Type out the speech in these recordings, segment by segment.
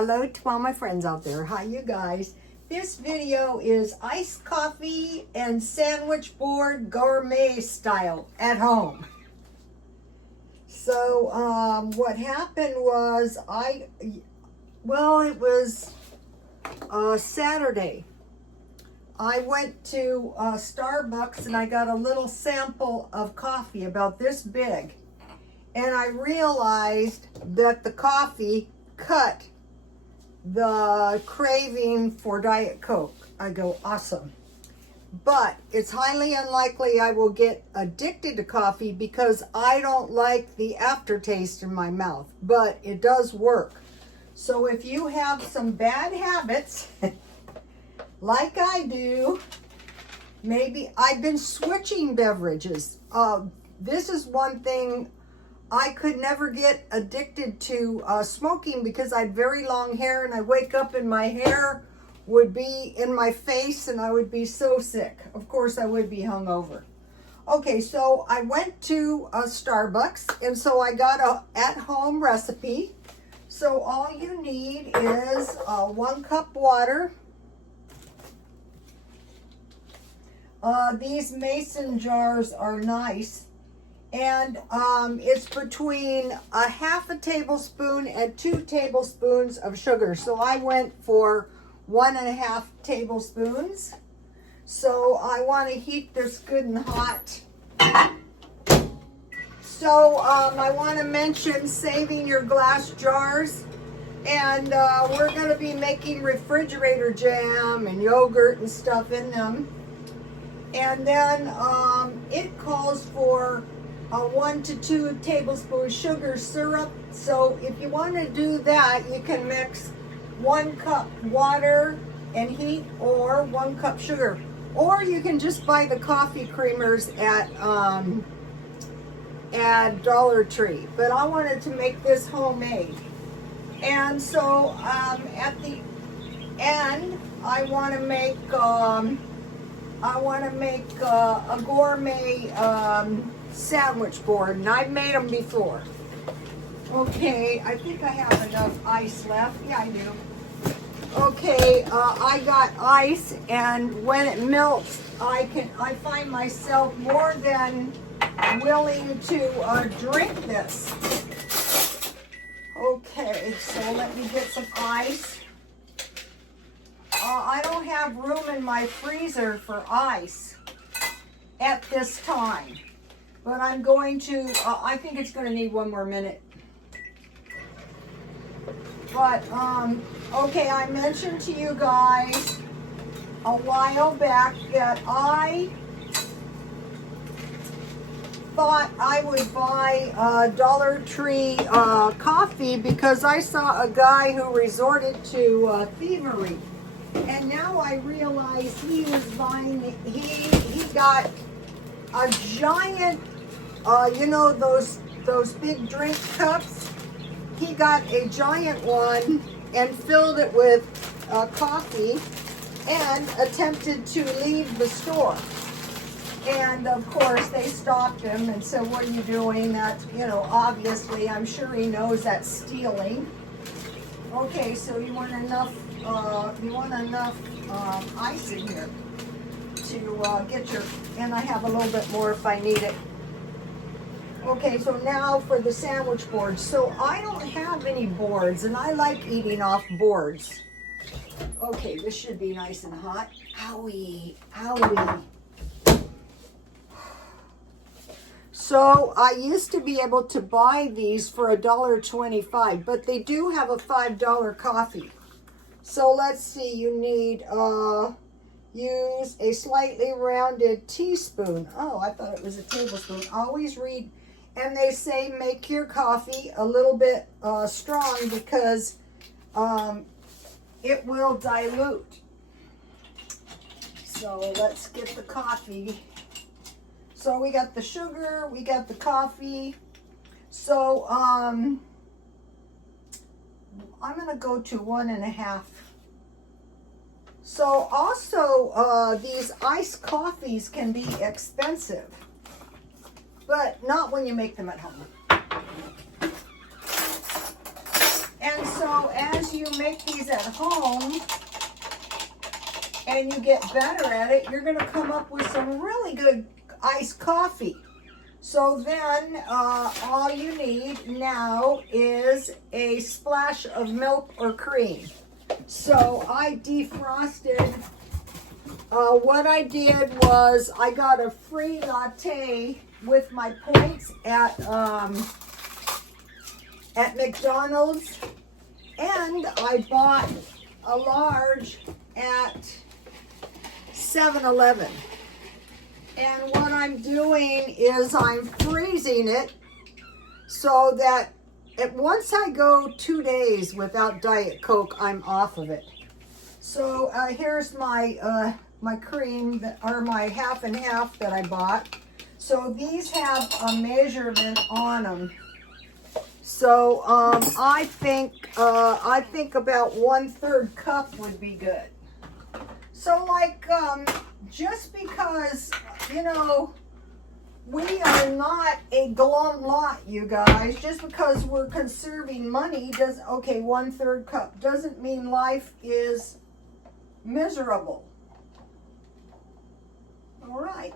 Hello to all my friends out there. Hi, you guys. This video is iced coffee and sandwich board gourmet style at home. So, what happened was it was Saturday. I went to Starbucks and I got a little sample of coffee about this big. And I realized that the coffee cut the craving for Diet Coke. I go, awesome. But it's highly unlikely I will get addicted to coffee because I don't like the aftertaste in my mouth. But it does work. So if you have some bad habits, like I do, maybe I've been switching beverages. This is one thing I could never get addicted to smoking because I had very long hair and I wake up and my hair would be in my face and I would be so sick. Of course, I would be hungover. Okay, so I went to Starbucks and so I got a at-home recipe. So all you need is 1 cup water. These mason jars are nice. And it's between a half a tablespoon and 2 tablespoons of sugar. So I went for 1.5 tablespoons. So I want to heat this good and hot. So I want to mention saving your glass jars. And we're going to be making refrigerator jam and yogurt and stuff in them. And then it calls for 1 to 2 tablespoons sugar syrup. So if you want to do that, you can mix 1 cup water and heat, or 1 cup sugar. Or you can just buy the coffee creamers at Dollar Tree. But I wanted to make this homemade. And so at the end, I want to make a gourmet sandwich board, and I've made them before. Okay, I think I have enough ice left. Yeah, I do. Okay, I got ice, and when it melts, I find myself more than willing to drink this. Okay, so let me get some ice. I don't have room in my freezer for ice at this time. But I'm going to, I think it's going to need 1 more minute. But, okay, I mentioned to you guys a while back that I thought I would buy Dollar Tree coffee because I saw a guy who resorted to thievery. And now I realize he was buying, he got a giant, you know, those big drink cups. He got a giant one and filled it with coffee and attempted to leave the store. And of course they stopped him and said, "What are you doing?" That's, you know, obviously, I'm sure he knows that's stealing. Okay, so you want enough ice in here to get your, and I have a little bit more if I need it. Okay, so now for the sandwich board. So I don't have any boards, and I like eating off boards. Okay, this should be nice and hot. Owie, owie. So I used to be able to buy these for $1.25, but they do have a $5 coffee. So let's see, you need, use a slightly rounded teaspoon. Oh, I thought it was a tablespoon. Always read, and they say make your coffee a little bit strong because it will dilute. So let's get the coffee. So we got the sugar, we got the coffee. So I'm gonna go to 1.5. So also these iced coffees can be expensive, but not when you make them at home. And so as you make these at home and you get better at it, you're going to come up with some really good iced coffee. So then all you need now is a splash of milk or cream. So I defrosted. What I did was I got a free latte with my points at McDonald's, and I bought a large at 7-Eleven. And what I'm doing is I'm freezing it so that once I go 2 days without Diet Coke, I'm off of it. So here's my my cream, or my half and half that I bought. So these have a measurement on them. So I think about 1/3 cup would be good. So like just because, you know, we are not a glum lot, you guys. Just because we're conserving money doesn't, okay, 1/3 cup doesn't mean life is miserable. All right.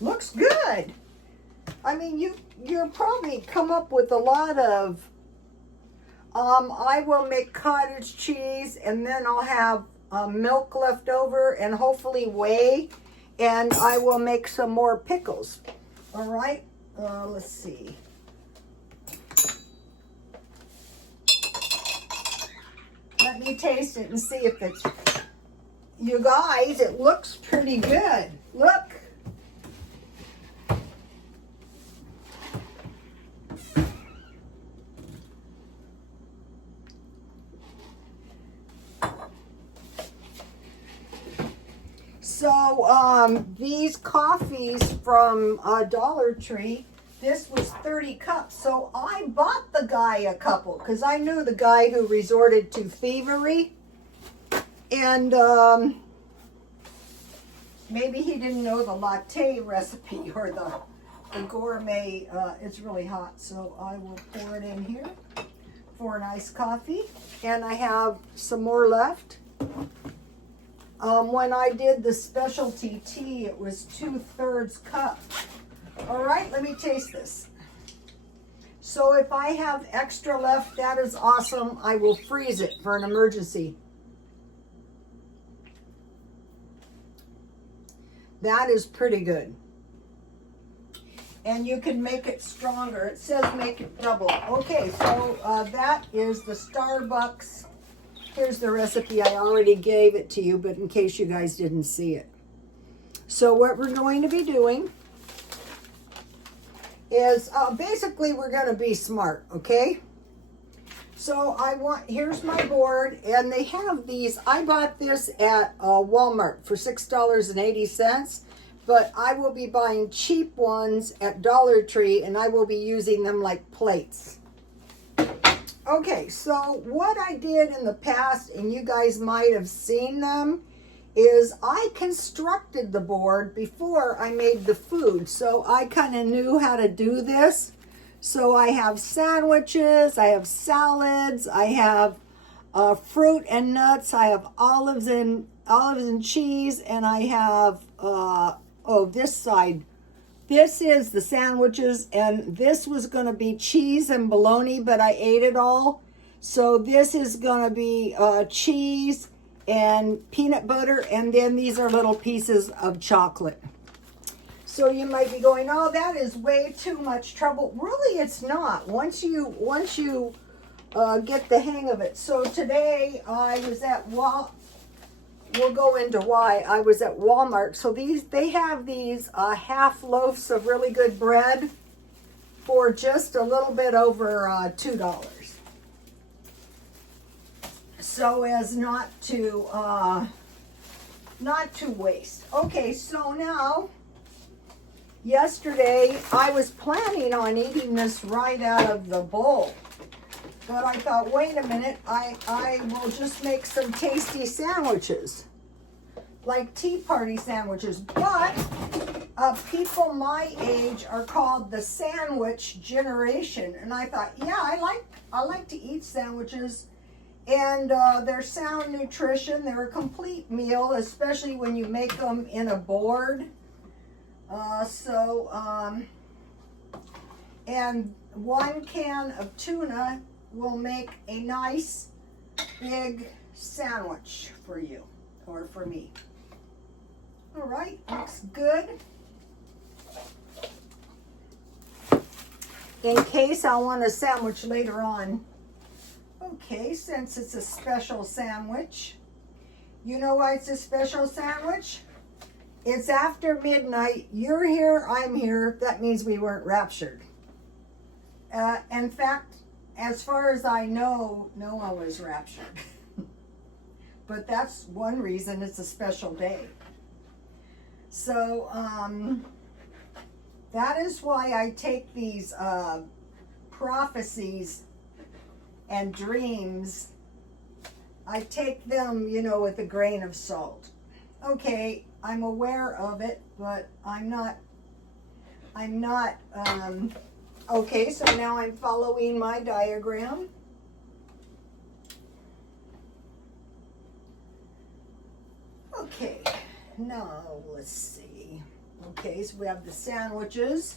Looks good. I mean, you'll probably come up with a lot of, I will make cottage cheese, and then I'll have milk left over and hopefully whey, and I will make some more pickles. All right, let's see. Let me taste it and see if it's, you guys, it looks pretty good. Look. So these coffees from Dollar Tree, this was 30 cups. So I bought the guy a couple because I knew the guy who resorted to thievery. And maybe he didn't know the latte recipe or the gourmet. It's really hot, so I will pour it in here for an iced coffee. And I have some more left. When I did the specialty tea, it was 2/3 cup. All right, let me taste this. So if I have extra left, that is awesome. I will freeze it for an emergency. That is pretty good. And you can make it stronger. It says make it double. Okay, so that is the Starbucks. Here's the recipe. I already gave it to you, but in case you guys didn't see it. So what we're going to be doing is basically we're going to be smart, okay? So here's my board, and they have these. I bought this at Walmart for $6.80, but I will be buying cheap ones at Dollar Tree, and I will be using them like plates. Okay, so what I did in the past, and you guys might have seen them, is I constructed the board before I made the food. So I kind of knew how to do this. So I have sandwiches, I have salads, I have fruit and nuts, I have olives and cheese, and I have, this side. This is the sandwiches, and this was going to be cheese and bologna, but I ate it all. So this is going to be cheese and peanut butter, and then these are little pieces of chocolate. So you might be going, oh, that is way too much trouble. Really, it's not. Once you get the hang of it. So today I was at we'll go into why I was at Walmart. So they have these half loaves of really good bread for just a little bit over $2. So as not to waste. Okay, so now yesterday I was planning on eating this right out of the bowl. But I thought, wait a minute, I will just make some tasty sandwiches, like tea party sandwiches. But people my age are called the sandwich generation, and I thought, yeah, I like to eat sandwiches, and they're sound nutrition. They're a complete meal, especially when you make them in a board. And 1 can of tuna will make a nice big sandwich for you or for me. All right, looks good. In case I want a sandwich later on. Okay, since it's a special sandwich. You know why it's a special sandwich? It's after midnight. You're here, I'm here. That means we weren't raptured. In fact, as far as I know, Noah was raptured. But that's one reason it's a special day. So, that is why I take these prophecies and dreams. I take them, you know, with a grain of salt. Okay, I'm aware of it, but I'm not, okay, so now I'm following my diagram. Okay, now let's see. Okay, so we have the sandwiches,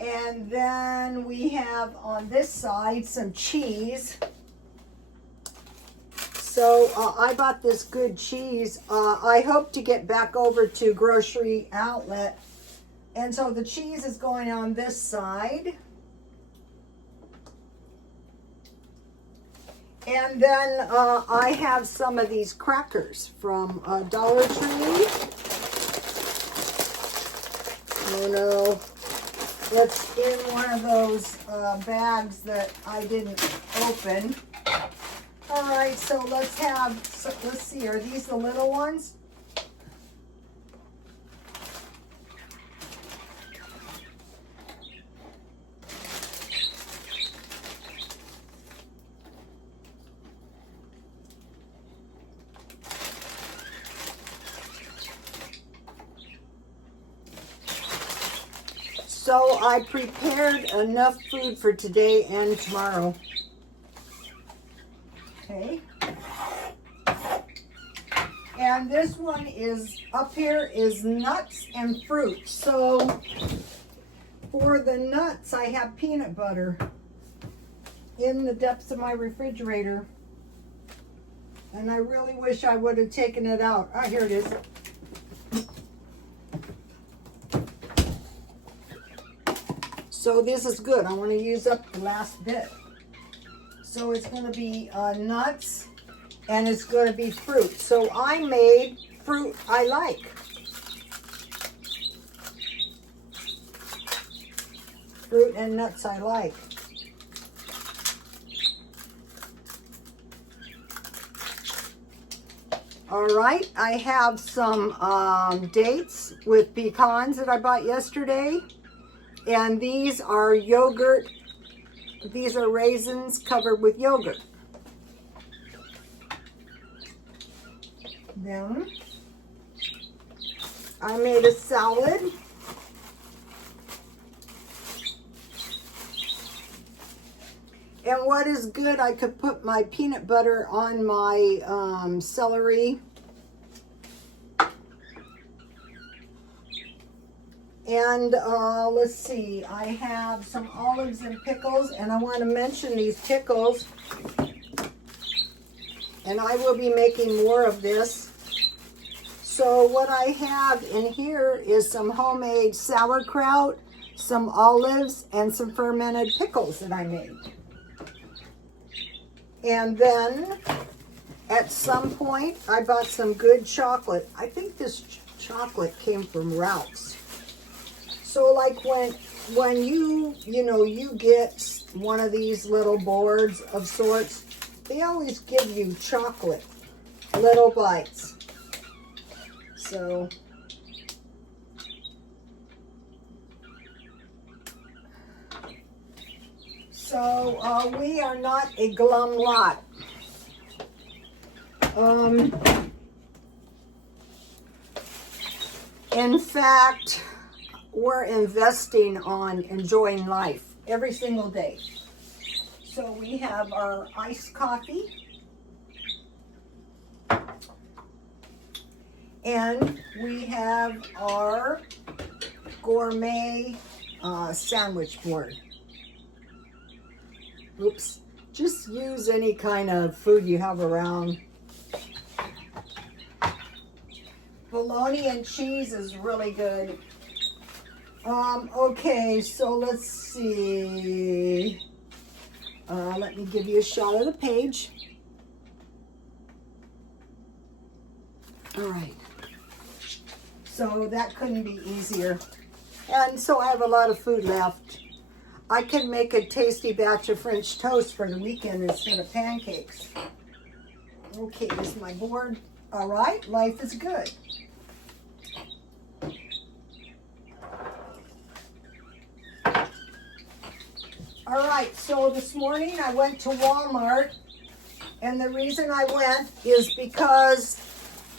and then we have on this side some cheese. So I bought this good cheese. I hope to get back over to Grocery Outlet, and so the cheese is going on this side. And then I have some of these crackers from Dollar Tree. Oh no, that's in one of those bags that I didn't open. All right, so let's see, are these the little ones? So I prepared enough food for today and tomorrow. Okay. And this one is, up here is nuts and fruit. So for the nuts, I have peanut butter in the depths of my refrigerator. And I really wish I would have taken it out. Oh, here it is. So this is good. I want to use up the last bit. So it's going to be nuts, and it's going to be fruit. So I made fruit I like. Fruit and nuts I like. All right, I have some dates with pecans that I bought yesterday. And these are yogurt. These are raisins covered with yogurt. Then I made a salad. And what is good, I could put my peanut butter on my celery. And let's see, I have some olives and pickles, and I want to mention these pickles. And I will be making more of this. So what I have in here is some homemade sauerkraut, some olives, and some fermented pickles that I made. And then at some point, I bought some good chocolate. I think this chocolate came from Ralph's. So like when you get one of these little boards of sorts, they always give you chocolate, little bites. So we are not a glum lot. In fact, we're investing on enjoying life every single day. So we have our iced coffee. And we have our gourmet sandwich board. Oops. Just use any kind of food you have around. Bologna and cheese is really good. Okay, so let's see. Let me give you a shot of the page. All right. So that couldn't be easier. And so I have a lot of food left. I can make a tasty batch of French toast for the weekend instead of pancakes. Okay, this is my board. All right, life is good. All right, so this morning I went to Walmart, and the reason I went is because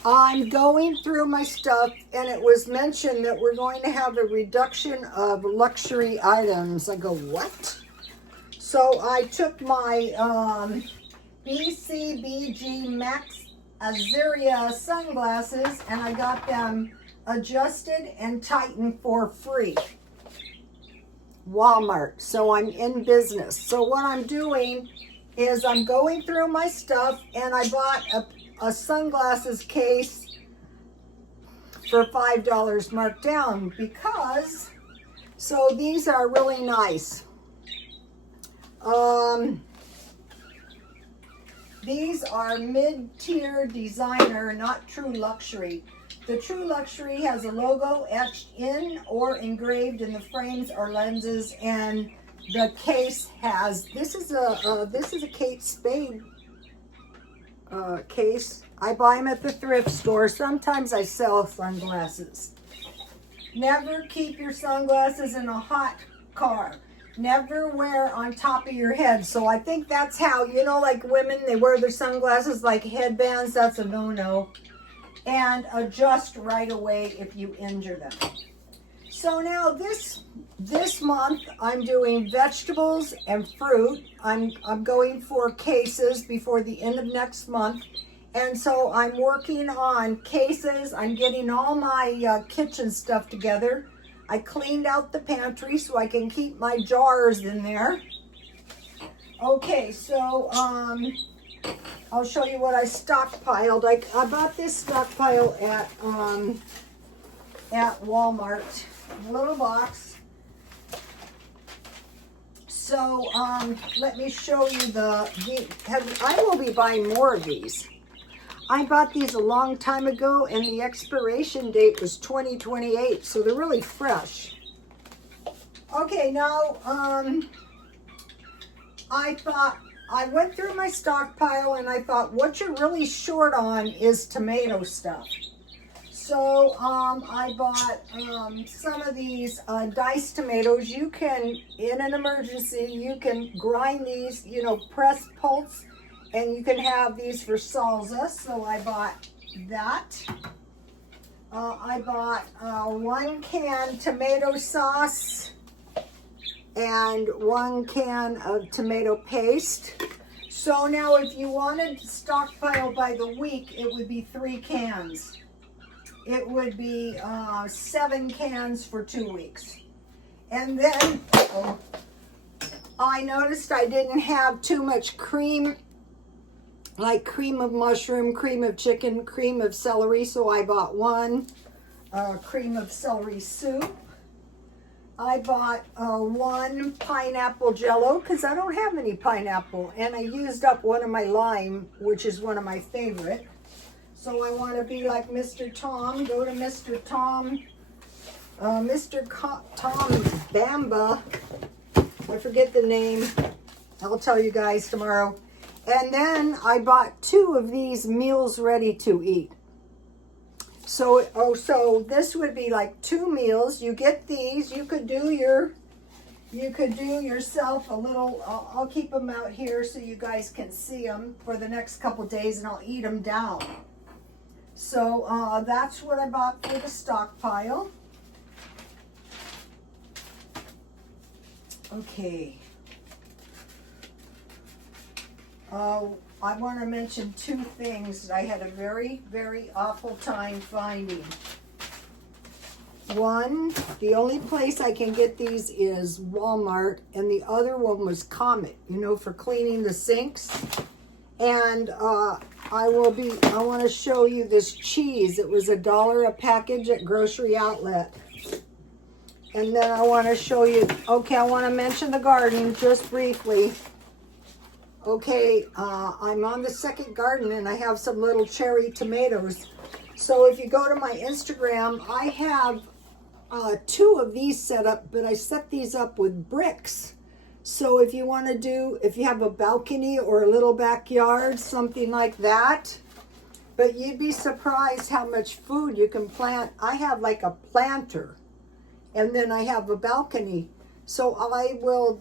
I'm going through my stuff, and it was mentioned that we're going to have a reduction of luxury items. I go, what? So I took my BCBG Max Azaria sunglasses, and I got them adjusted and tightened for free. Walmart. So I'm in business. So what I'm doing is I'm going through my stuff, and I bought a sunglasses case for $5 marked down because, so these are really nice. These are mid-tier designer, not true luxury. The true luxury has a logo etched in or engraved in the frames or lenses, and the case has, this is a Kate Spade case. I buy them at the thrift store. Sometimes I sell sunglasses. Never keep your sunglasses in a hot car. Never wear on top of your head. So I think that's how, you know, like women, they wear their sunglasses like headbands. That's a no-no. And adjust right away if you injure them. So now this month I'm doing vegetables and fruit. I'm going for cases before the end of next month. And so I'm working on cases. I'm getting all my kitchen stuff together. I cleaned out the pantry so I can keep my jars in there. Okay, so I'll show you what I stockpiled. I bought this stockpile at Walmart, a little box. So let me show you I will be buying more of these. I bought these a long time ago, and the expiration date was 2028, so they're really fresh. Okay, now I went through my stockpile, and I thought what you're really short on is tomato stuff. So I bought some of these diced tomatoes. You can, in an emergency, you can grind these, you know, press, pulse, and you can have these for salsa. So I bought that. I bought 1 can tomato sauce and 1 can of tomato paste. So now if you wanted to stockpile by the week, it would be 3 cans. It would be 7 cans for 2 weeks. And then I noticed I didn't have too much cream, like cream of mushroom, cream of chicken, cream of celery. So I bought 1 cream of celery soup. I bought 1 pineapple jello because I don't have any pineapple. And I used up one of my lime, which is one of my favorite. So I want to be like Mr. Tom. Go to Mr. Tom. Tom Bamba. I forget the name. I'll tell you guys tomorrow. And then I bought 2 of these meals ready to eat. So this would be like 2 meals. You get these. You could do yourself a little. I'll keep them out here so you guys can see them for the next couple days, and I'll eat them down. So that's what I bought for the stockpile. Okay. I want to mention two things that I had a very, very awful time finding. One, the only place I can get these is Walmart, and the other one was Comet, you know, for cleaning the sinks. And I want to show you this cheese. It was $1 a package at Grocery Outlet. And then I want to show you, okay, I want to mention the garden just briefly. Okay, I'm on the second garden and I have some little cherry tomatoes. So if you go to my Instagram, I have 2 of these set up, but I set these up with bricks. So if you want to do, if you have a balcony or a little backyard, something like that, but you'd be surprised how much food you can plant. I have like a planter, and then I have a balcony. So I will,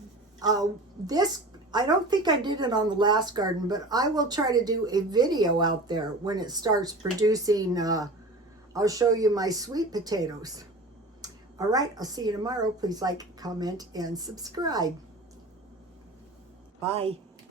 I don't think I did it on the last garden, but I will try to do a video out there when it starts producing. I'll show you my sweet potatoes. All right, I'll see you tomorrow. Please like, comment, and subscribe. Bye.